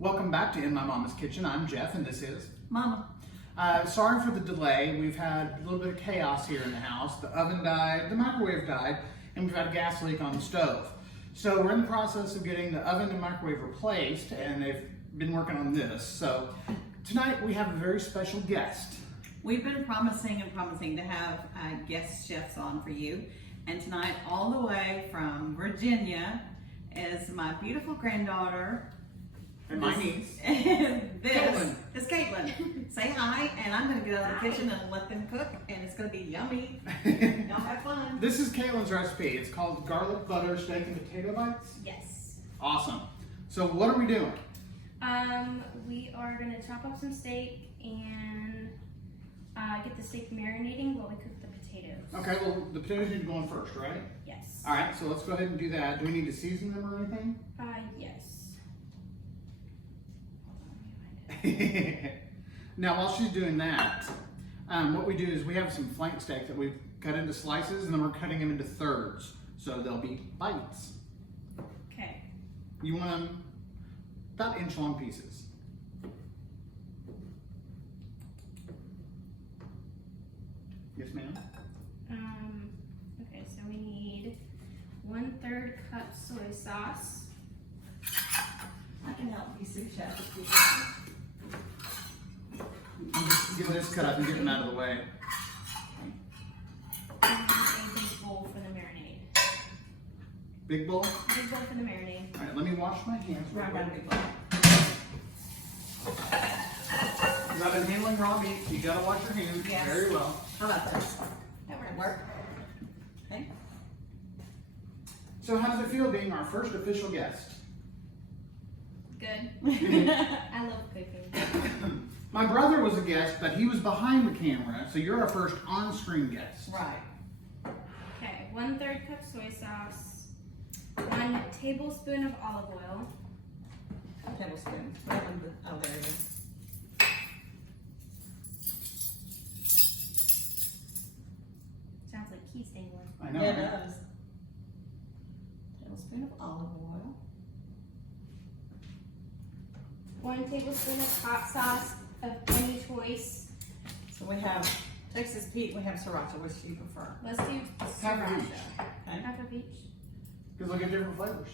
Welcome back to In My Mama's Kitchen. I'm Jeff and this is Mama. Sorry for the delay. We've had a little bit of chaos here in the house. The oven died, the microwave died, and we've had a gas leak on the stove. So we're in the process of getting the oven and microwave replaced, and they've been working on this. So tonight we have a very special guest. We've been promising to have guest chefs on for you. And tonight, all the way from Virginia, is my beautiful granddaughter. And my niece. This Caitlin. is Caitlin. Say hi, and I'm going to go to the kitchen and let them cook, and it's going to be yummy. Y'all have fun. This is Caitlin's recipe. It's called garlic butter steak and potato bites. Yes. Awesome. So what are we doing? We are gonna chop up some steak and get the steak marinating while we cook the potatoes. Okay, well the potatoes need to go in first, right? Yes. All right, so let's go ahead and do that. Do we need to season them or anything? Yes. Hold on, let me find it. Now, while she's doing that, what we do is we have some flank steak that we've cut into slices, and then we're cutting them into thirds, so they'll be bites. Okay. You want them about inch-long pieces. Yes, ma'am. Okay, so we need 1/3 cup soy sauce. I can help you, sous chef. I'm just getting this cut up and getting them out of the way. And a big bowl for the marinade. Big bowl? Big bowl for the marinade. All right, let me wash my hands. real Right, quick. right, big bowl. 'Cause I've been handling raw meat, so you gotta wash your hands Yes. very well. How about this? That works. Work? Okay. So how does it feel being our first official guest? Good. I love cooking. My brother was a guest, but he was behind the camera, so you're our first on-screen guest. Right. Okay, 1/3 cup soy sauce, 1 tablespoon of olive oil, Tablespoon. Oh, there it is. sounds like key stapler. I know. Yeah, it right? does. Tablespoon of olive oil. 1 tablespoon of hot sauce of any choice. So we have Texas Pete, we have Sriracha. Which do you prefer? Let's do Half of sriracha. Okay. Half of each? Because they'll get different flavors.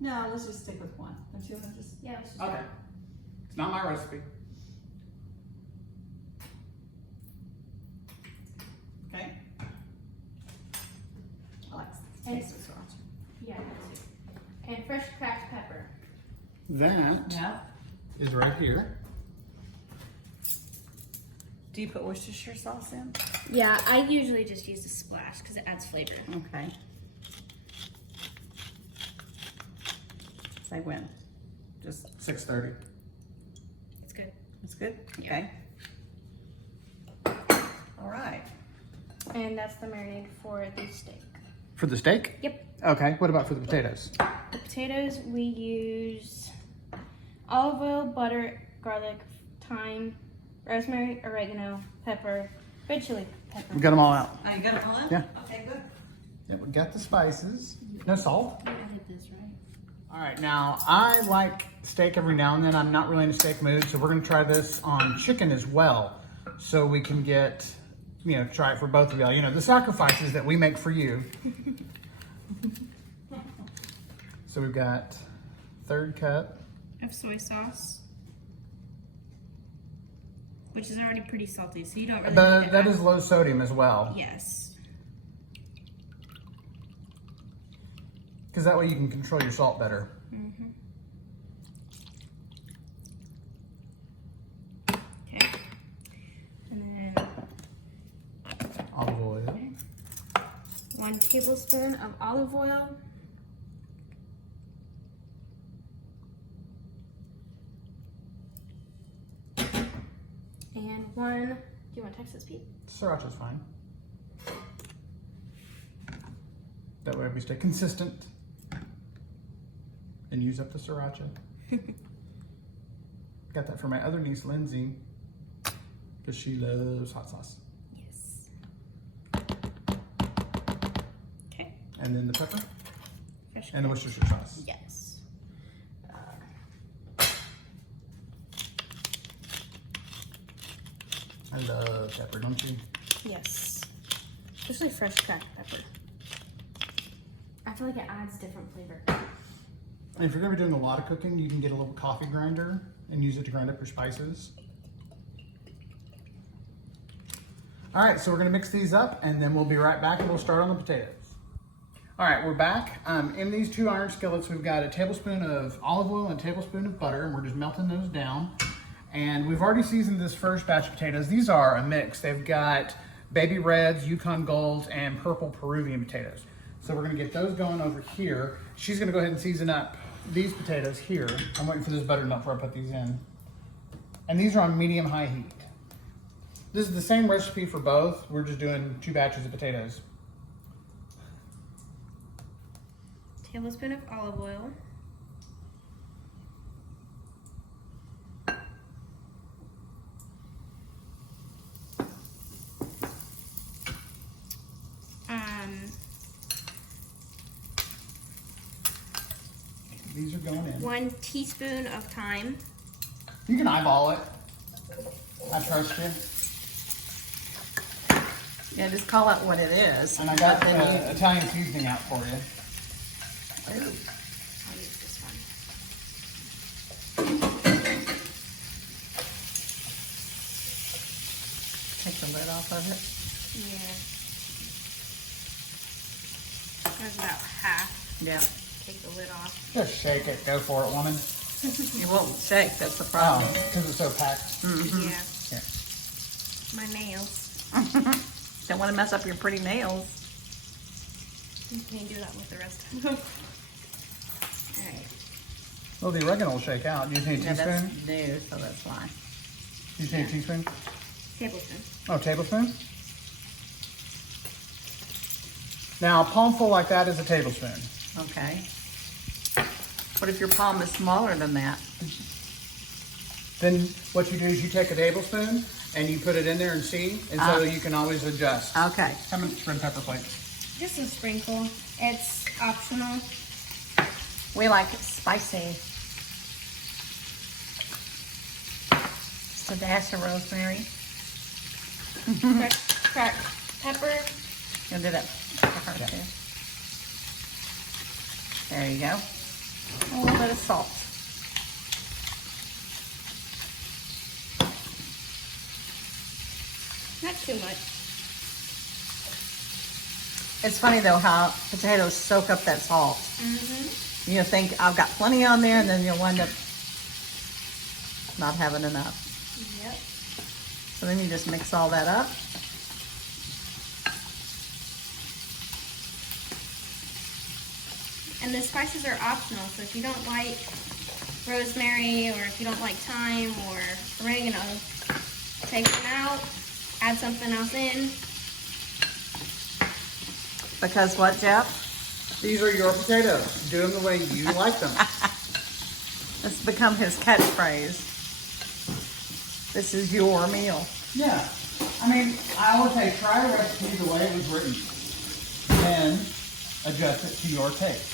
No, let's just stick with one. Don't you want to just? Yeah, let's just Okay. It's not my recipe. Okay. I like the And- taste of Sriracha. Yeah, that's it. And fresh cracked pepper. That Yeah. is right here. Do you put Worcestershire sauce in? Yeah, I usually just use a splash because it adds flavor. Okay. Say when? Just, 6:30. It's good. it's good? Yeah. Okay. All right. And that's the marinade for the steak. For the steak? Yep. Okay. What about for the potatoes? The potatoes, we use olive oil, butter, garlic, thyme, rosemary, oregano, pepper, red chili pepper. We got them all out. Oh, you got it all in? Yeah. Okay, good. Yeah, we got the spices. No salt. I did this right. All right, now I like steak every now and then. I'm not really in a steak mood, so we're gonna try this on chicken as well, so we can get, try it for both of y'all. The sacrifices that we make for you. So we've got 1/3 cup. Of soy sauce, which is already pretty salty, so you don't really need But to that add- is low sodium as well, Yes. because that way you can control your salt better. Mm-hmm. Okay. And then Olive oil. 1 tablespoon of olive oil. And 1, do you want Texas Pete? Sriracha's fine. That way we stay consistent and use up the sriracha. Got that for my other niece, Lindsay, because she loves hot sauce. Yes. Okay. And then the pepper Fresh and the cracked. Worcestershire sauce. Yes. I love pepper, don't you? Yes. Especially fresh cracked pepper. I feel like it adds different flavor. And if you're gonna be doing a lot of cooking, you can get a little coffee grinder and use it to grind up your spices. All right, so we're gonna mix these up and then we'll be right back and we'll start on the potatoes. All right, we're back. In these 2 iron skillets, we've got a tablespoon of olive oil and a tablespoon of butter, and we're just melting those down. And we've already seasoned this first batch of potatoes. These are a mix. They've got baby reds, Yukon Golds, and purple Peruvian potatoes. So we're gonna get those going over here. She's gonna go ahead and season up these potatoes here. I'm waiting for this butter to melt before I put these in. And these are on medium-high heat. This is the same recipe for both. We're just doing 2 batches of potatoes. Tablespoon of olive oil. These are going in. 1 teaspoon of thyme. You can eyeball it. I trust you. Yeah, just call it what it is. And I got the Italian seasoning out for you. Ooh. I'll use this one. Take the lid off of it. Yeah. That's about half. Yeah. Take the lid off. Just shake it. Go for it, woman. You won't shake, that's the Oh, problem. because it's so packed. Yeah. Here. My nails. Don't want to mess up your pretty nails. You can do that with the rest of them. Alright. Well, the oregano will shake out. You just need a Yeah, that's teaspoon? new, so that's fine. You just need a teaspoon? Tablespoon. Oh, tablespoon? Now, a palmful like that is a tablespoon. Okay. What if your palm is smaller than that? Then what you do is you take a tablespoon and you put it in there and see, and so you can always adjust. Okay. How many red pepper flakes? Just a sprinkle. It's optional. We like it spicy. Just a dash of rosemary. Cracked pepper. You'll do that for her too. There you go. A little bit of salt. Not too much. It's funny though how potatoes soak up that salt. Mm-hmm. You think I've got plenty on there, and then you'll wind up not having enough. Yep. So then you just mix all that up. And the spices are optional, so if you don't like rosemary or if you don't like thyme or oregano, take them out, add something else in. Because what, Jeff? These are your potatoes. Do them the way you like them. It's become his catchphrase. This is your meal. Yeah. I mean, I would say try a recipe the way it was written. Then adjust it to your taste.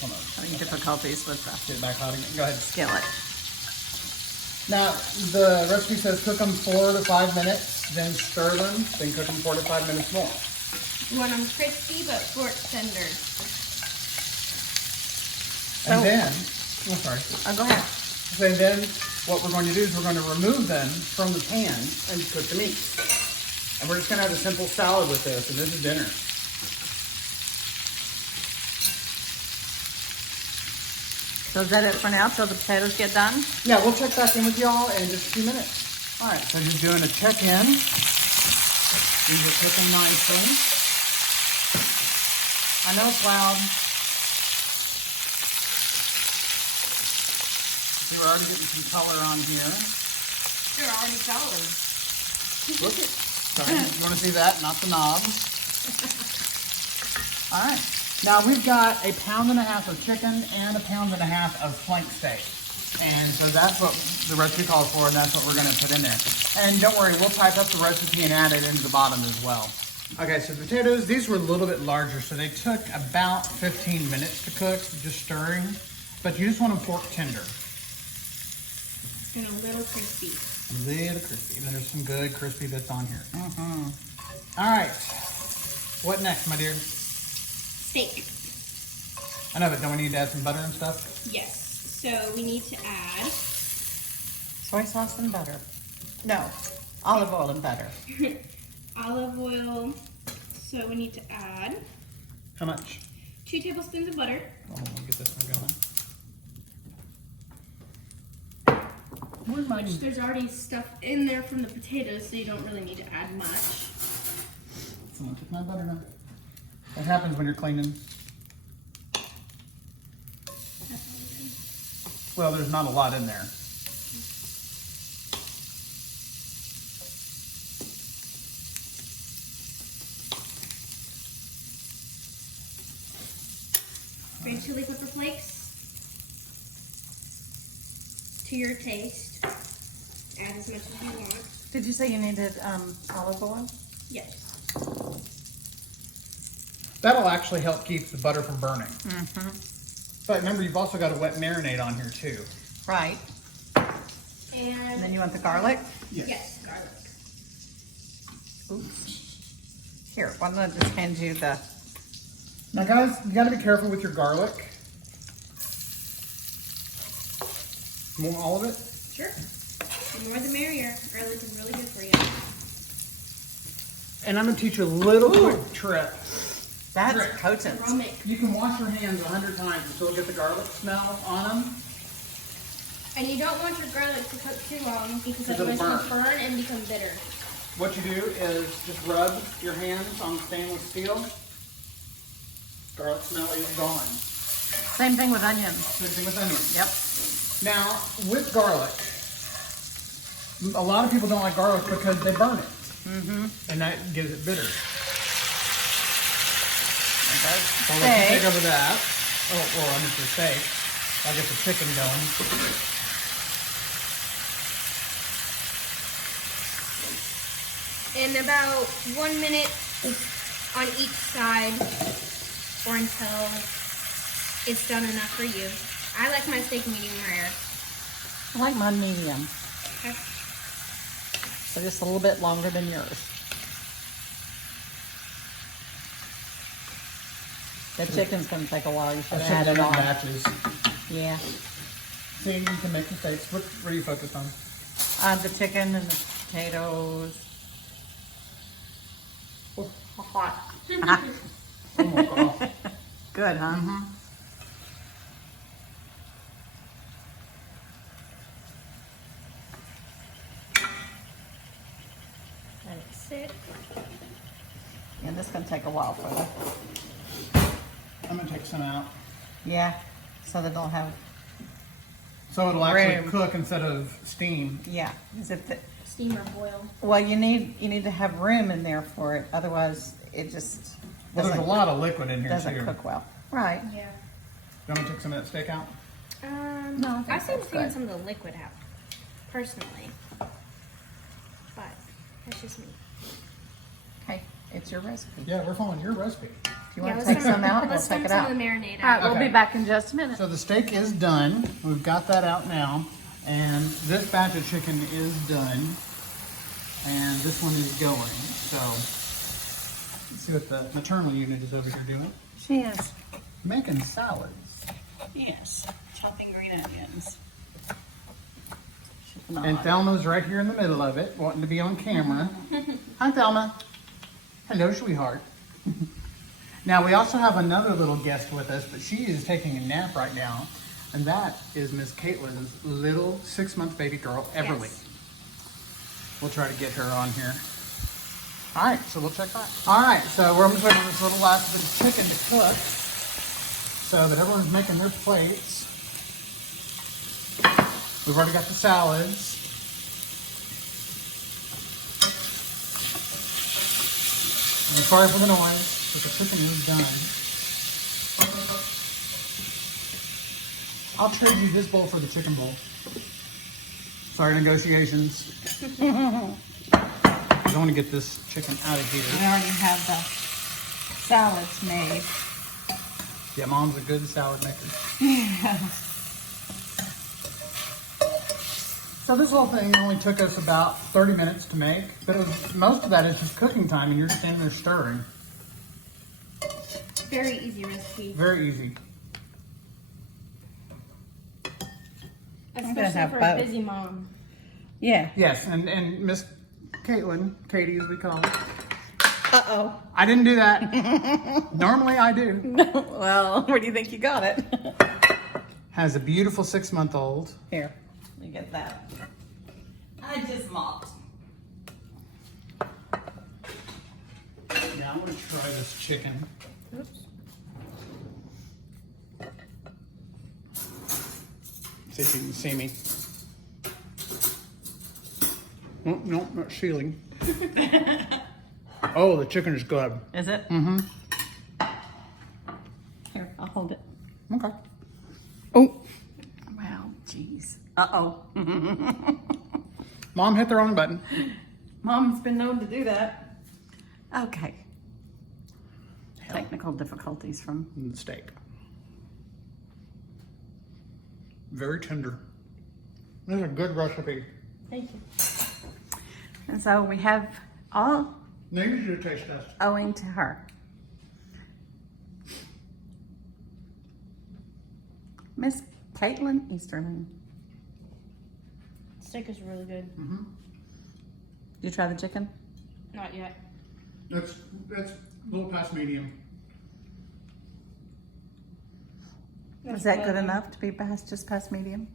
Hold on. Having difficulties with the Get it back hot again. Go ahead. skillet. Now, the recipe says cook them 4 to 5 minutes, then stir them, then cook them 4 to 5 minutes more. You want them crispy but fork tender. And So- then, oh sorry. Oh, go ahead. So then what we're going to do is we're going to remove them from the pan and cook the meat. And we're just going to have a simple salad with this, and this is dinner. So is that it for now till the potatoes get done? Yeah, we'll check back in with y'all in just a few minutes. All right, so just doing a check-in. These are cooking nicely. I know it's loud. See, we're already getting some color on here. They're already colored. Look it. Sorry, you want to see that, not the knobs. All right. Now we've got 1.5 pounds of chicken and 1.5 pounds of flank steak. And so that's what the recipe calls for, and that's what we're going to put in there. And don't worry, we'll type up the recipe and add it into the bottom as well. Okay, so the potatoes, these were a little bit larger, so they took about 15 minutes to cook, just stirring. But you just want them fork tender. And a little crispy. A little crispy. And there's some good crispy bits on here. All right. What next, my dear? Steak. I know, but don't we need to add some butter and stuff? Yes. So we need to add Soy sauce and butter. No, olive oil and butter. olive oil. So we need to add How much? 2 tablespoons of butter. Oh, we'll get this one going. Where's mine? There's already stuff in there from the potatoes, so you don't really need to add much. Someone took my butter now. What happens when you're cleaning? Well, there's not a lot in there. Red chili pepper flakes to your taste. Add as much as you want. Did you say you needed olive oil? Yes. That'll actually help keep the butter from burning. But remember, you've also got a wet marinade on here too. Right. And then you want the garlic? Yes, garlic. Oops. Here, why don't I just hand you the... Now guys, you gotta be careful with your garlic. You want all of it? Sure. The more the merrier. Garlic is really good for you. And I'm gonna teach you a little quick trick. That's Rick. potent. Aromatic. You can wash your hands 100 times until you get the garlic smell on them. And you don't want your garlic to cook too long because It'll otherwise it'll burn and become bitter. What you do is just rub your hands on stainless steel. Garlic smell is gone. Same thing with onions. Same thing with onions. Yep. Now, with garlic, a lot of people don't like garlic because they burn it. And that gives it bitter. So let's Steak. take over that. Oh, well, I missed the steak. I'll get the chicken going. In about 1 minute on each side or until it's done enough for you. I like my steak medium rare. I like mine medium. Okay. So just a little bit longer than yours. The chicken's gonna take a while. You should I add should it do on. batches. Yeah. See, you can make mistakes. What are you focused on? The chicken and the potatoes. Hot. Oh my God. Good, huh? Let it sit. And this is gonna take a while for them. I'm gonna take some out. Yeah. So they don't have. So it'll actually Room. cook instead of steam. Yeah. As if the, Steam or boil. well, you need to have room in there for it. Otherwise, it just Well, there's a doesn't, lot of liquid in here doesn't too. cook well. Right. Yeah. You want me to take some of that steak out? No, I think I seem that's to taking good. some of the liquid out, personally. But that's just me. Okay, it's your recipe. Yeah, we're following your recipe. If you want let's to take dump- some out, we'll let's take dump it some out. of the marinade All right, out. we'll Okay. be back in just a minute. So the steak is done. We've got that out now. And this batch of chicken is done. And this one is going. So let's see what the maternal unit is over here doing. She is. Making salads. Yes, chopping green onions. And Thelma's right here in the middle of it, wanting to be on camera. Hi, Thelma. Hello, sweetheart. Now, we also have another little guest with us, but she is taking a nap right now. And that is Miss Caitlin's little 6-month baby girl, Everly. Yes. We'll try to get her on here. All right, so we'll check that. All right, so we're just waiting on this little last bit of chicken to cook so that everyone's making their plates. We've already got the salads. And sorry for the noise, but the chicken is done. I'll trade you this bowl for the chicken bowl. Sorry, negotiations. I want to get this chicken out of I here. already have the salads made. Yeah, Mom's a good salad maker. Yeah. So this whole thing only took us about 30 minutes to make, but most of that is just cooking time, and you're just standing there stirring. Very easy recipe. Very easy. gonna Especially have for a both. busy mom. Yeah. Yes, and Miss Caitlin, Katie as we call her. Uh-oh. I didn't do that. Normally I do. Well, where do you think you got it? Has a beautiful 6-month-old. Here, let me get that. I just mopped. Yeah, I'm gonna try this chicken. Oops. See if you can see me. Oh, no, not sealing. Oh, the chicken is good. Is it? Mm-hmm. Here, I'll hold it. Okay. Oh, Wow, jeez. Uh-oh. Mom hit the wrong button. Mom's been known to do that. Okay. Technical difficulties from... The steak. Very tender. This is a good recipe. Thank you. And so we have all Now you should do a taste test. owing to her. Miss Caitlin Easterling. Steak is really good. Mm-hmm. Did you try the chicken? Not yet. It's a little past medium. Was that good enough to be just past medium?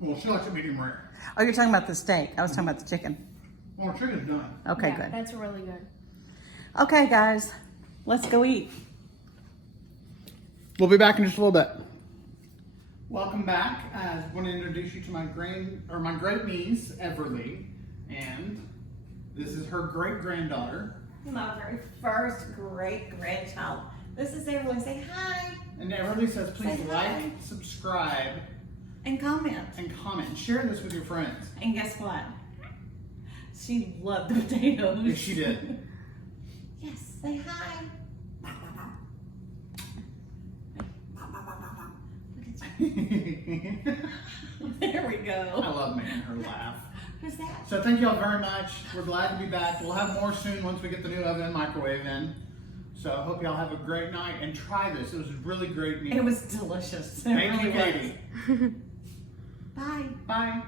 Well, she likes it medium rare. Oh, you're talking about the steak. I was talking about the chicken. Well, the chicken's done. Okay, Yeah, good. That's really good. Okay, guys, let's go eat. We'll be back in just a little bit. Welcome back. I want to introduce you to my great niece, Everly, and this is her great granddaughter. My very first great grandchild. This is everyone. Say hi And Everly says, please Say like, hi. subscribe, and comment. and comment, and share this with your friends. And guess what? She loved the potatoes. Yes, she did. Yes, say hi. There we I go. love making her laugh. Who's that? So thank you all very much. We're glad to be back. We'll have more soon once we get the new oven and microwave in. So I hope y'all have a great night and try this. It was a really great meal. It was delicious. It Thank really you, was. Katie. Bye. Bye.